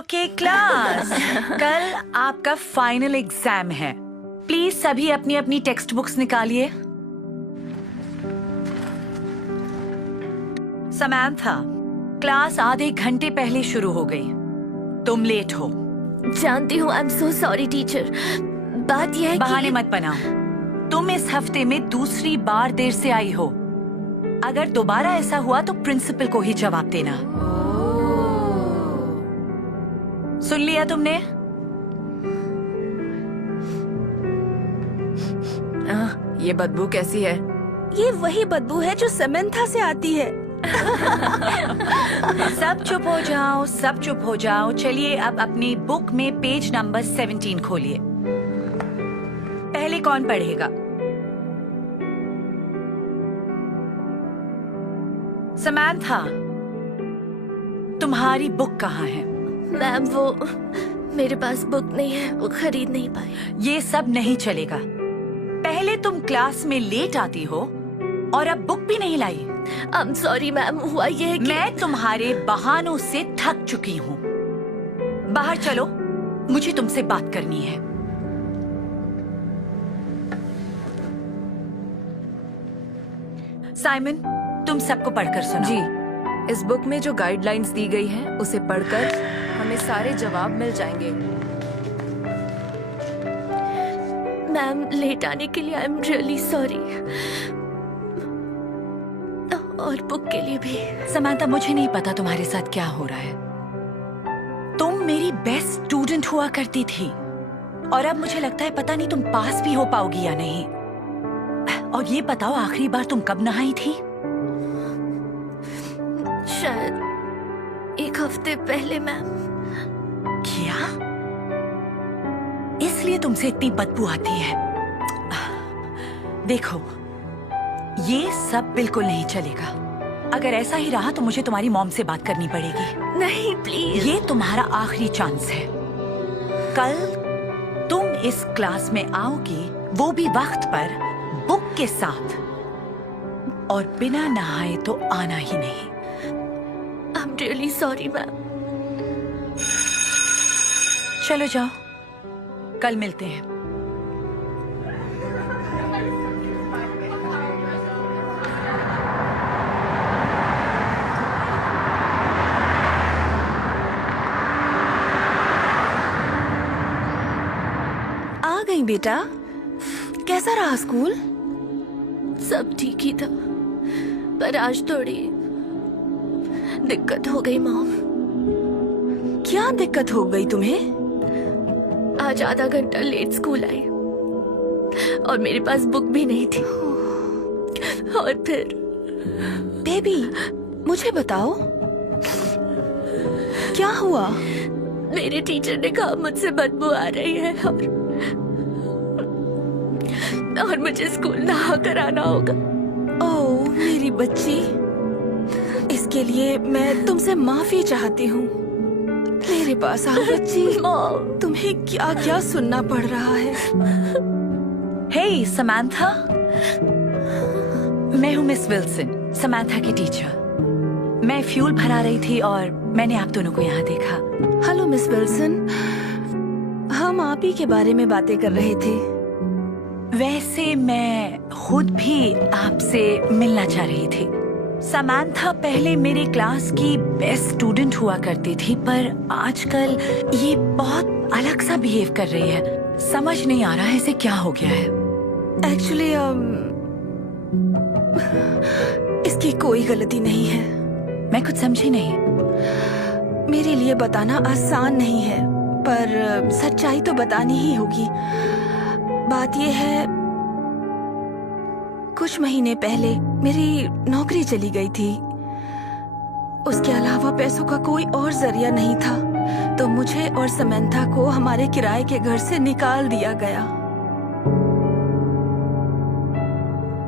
Okay class, कल आपका final exam है। प्लीज सभी अपनी अपनी टेक्स्ट बुक्स निकालिए। समंथा, क्लास आधे घंटे पहले शुरू हो गई। तुम लेट हो। जानती हूँ, I am so sorry teacher. बात यह है बहाने कि... मत बनाओ। तुम इस हफ्ते में दूसरी बार देर से आई हो। अगर दोबारा ऐसा हुआ तो प्रिंसिपल को ही जवाब देना। सुन लिया तुमने? ये बदबू कैसी है? ये वही बदबू है जो समंथा से आती है। सब चुप हो जाओ, सब चुप हो जाओ। चलिए अब अपनी बुक में पेज नंबर 17 खोलिए। पहले कौन पढ़ेगा? समंथा, तुम्हारी बुक कहाँ है? मैम, वो मेरे पास बुक नहीं है, वो खरीद नहीं पाई। ये सब नहीं चलेगा। पहले तुम क्लास में लेट आती हो और अब बुक भी नहीं लाई। आई एम सॉरी मैम, हुआ ये है कि... मैं तुम्हारे बहानों से थक चुकी हूँ। बाहर चलो, मुझे तुमसे बात करनी है। साइमन, तुम सबको पढ़कर सुनाओ। जी, इस बुक में जो गाइडलाइंस दी गई हैं, उसे पढ़कर हमें सारे जवाब मिल जाएंगे। मैम, लेट आने के लिए आई एम रियली सॉरी, और बुक के लिए भी। समंथा, मुझे नहीं पता तुम्हारे साथ क्या हो रहा है। तुम मेरी बेस्ट स्टूडेंट हुआ करती थी और अब मुझे लगता है पता नहीं तुम पास भी हो पाओगी या नहीं। और ये बताओ, आखिरी बार तुम कब नहाई थी? शायद 1 हफ्ते पहले मैम। क्या? इसलिए तुमसे इतनी बदबू आती है। देखो, ये सब बिल्कुल नहीं चलेगा। अगर ऐसा ही रहा तो मुझे तुम्हारी मॉम से बात करनी पड़ेगी। नहीं, प्लीज। ये तुम्हारा आखिरी चांस है। कल तुम इस क्लास में आओगी, वो भी वक्त पर, बुक के साथ, और बिना नहाए तो आना ही नहीं। I am really sorry ma'am. चलो जाओ, कल मिलते हैं। आ गई बेटा। कैसा रहा स्कूल? सब ठीक ही था, पर आज थोड़ी दिक्कत हो गई मॉम। क्या दिक्कत हो गई तुम्हें? आज आधा घंटा लेट स्कूल आई और मेरे पास बुक भी नहीं थी। और फिर... बेबी, मुझे बताओ क्या हुआ? मेरे टीचर ने कहा मुझसे बदबू आ रही है और मुझे स्कूल नहा कर आना होगा। ओह मेरी बच्ची, इसके लिए मैं तुमसे माफी चाहती हूँ। मेरे पास आओ बच्ची। तुम्हें क्या क्या सुनना पड़ रहा है? हे समंथा, मैं हूँ मिस विल्सन, समंथा की टीचर। मैं फ्यूल भरा रही थी और मैंने आप दोनों को यहाँ देखा। हेलो मिस विल्सन, हम आप ही के बारे में बातें कर रहे थे। वैसे मैं खुद भी आपसे मिलना चाह रही थी। समंथा पहले मेरे क्लास की बेस्ट स्टूडेंट हुआ करती थी, पर आजकल ये बहुत अलग सा बिहेव कर रही है। समझ नहीं आ रहा है इसे क्या हो गया है। एक्चुअली इसकी कोई गलती नहीं है। मैं कुछ समझी नहीं। मेरे लिए बताना आसान नहीं है, पर सच्चाई तो बतानी ही होगी। बात यह है, कुछ महीने पहले मेरी नौकरी चली गई थी। उसके अलावा पैसों का कोई और जरिया नहीं था, तो मुझे और समंथा को हमारे किराए के घर से निकाल दिया गया।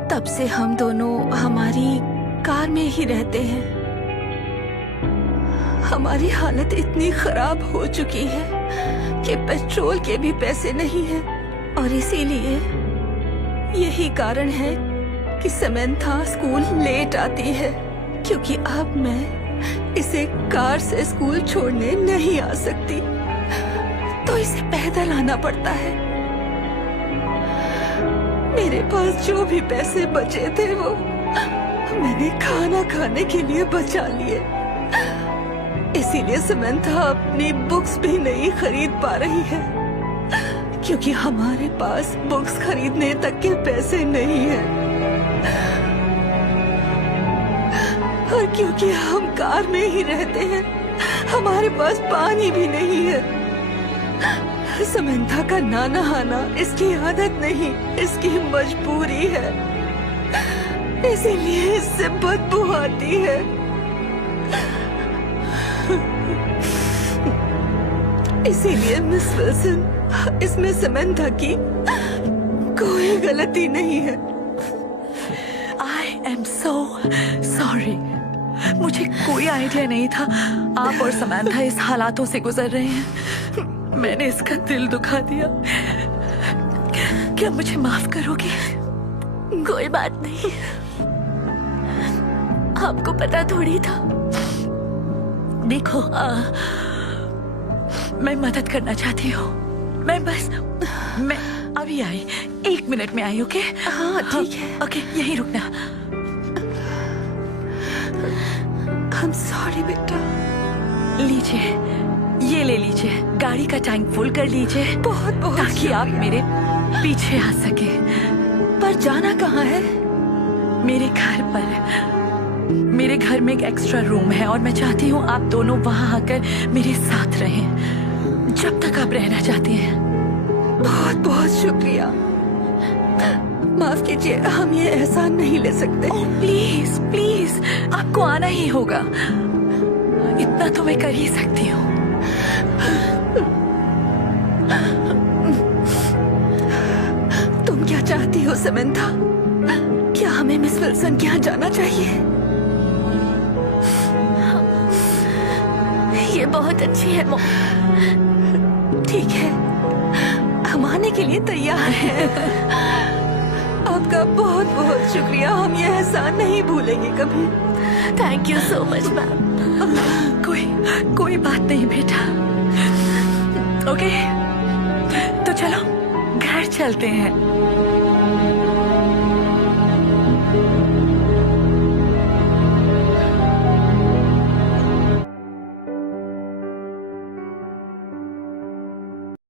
तब से हम दोनों हमारी कार में ही रहते हैं। हमारी हालत इतनी खराब हो चुकी है कि पेट्रोल के भी पैसे नहीं हैं, और इसीलिए यही कारण है कि समंथा स्कूल लेट आती है, क्योंकि अब मैं इसे कार से स्कूल छोड़ने नहीं आ सकती, तो इसे पैदल आना पड़ता है। मेरे पास जो भी पैसे बचे थे वो मैंने खाना खाने के लिए बचा लिए। इसीलिए समंथा अपनी बुक्स भी नहीं खरीद पा रही है, क्योंकि हमारे पास बुक्स खरीदने तक के पैसे नहीं हैं। और क्योंकि हम कार में ही रहते हैं, हमारे पास पानी भी नहीं है। समंथा का ना नहाना इसकी आदत नहीं, इसकी मजबूरी है। इसीलिए इससे बदबू आती है। इसीलिए मिस विल्सन, इसमें समंथा की कोई गलती नहीं है। I am so sorry. मुझे कोई आइडिया नहीं था आप और समंथा इस हालातों से गुजर रहे हैं। मैंने इसका दिल दुखा दिया। क्या मुझे माफ करोगी? कोई बात नहीं, आपको पता थोड़ी था। देखो, मैं मदद करना चाहती हूँ। मैं अभी आई, 1 मिनट में आई। ओके? हाँ ठीक है। ओके, यहीं रुकना। I'm sorry बेटा। लीजिए, ये ले लीजिए, गाड़ी का टैंक फुल कर लीजिए, बहुत बहुत ताकि आप शुक्रिया। मेरे पीछे आ सके। पर जाना कहाँ है? मेरे घर पर। मेरे घर में एक एक्स्ट्रा रूम है और मैं चाहती हूँ आप दोनों वहाँ आकर मेरे साथ रहें, जब तक आप रहना चाहते हैं। बहुत बहुत शुक्रिया। माफ कीजिए, हम ये एहसान नहीं ले सकते। ओह प्लीज प्लीज, आपको आना ही होगा। इतना तो मैं कर ही सकती हूँ। तुम क्या चाहती हो समंथा? क्या हमें मिस विल्सन के यहाँ जाना चाहिए? ये बहुत अच्छी है मॉम। ठीक है, हम आने के लिए तैयार हैं। आपका बहुत बहुत शुक्रिया, हम ये एहसान नहीं भूलेंगे कभी। Thank you so much ma'am. कोई बात नहीं बेटा। ओके, तो चलो घर चलते हैं।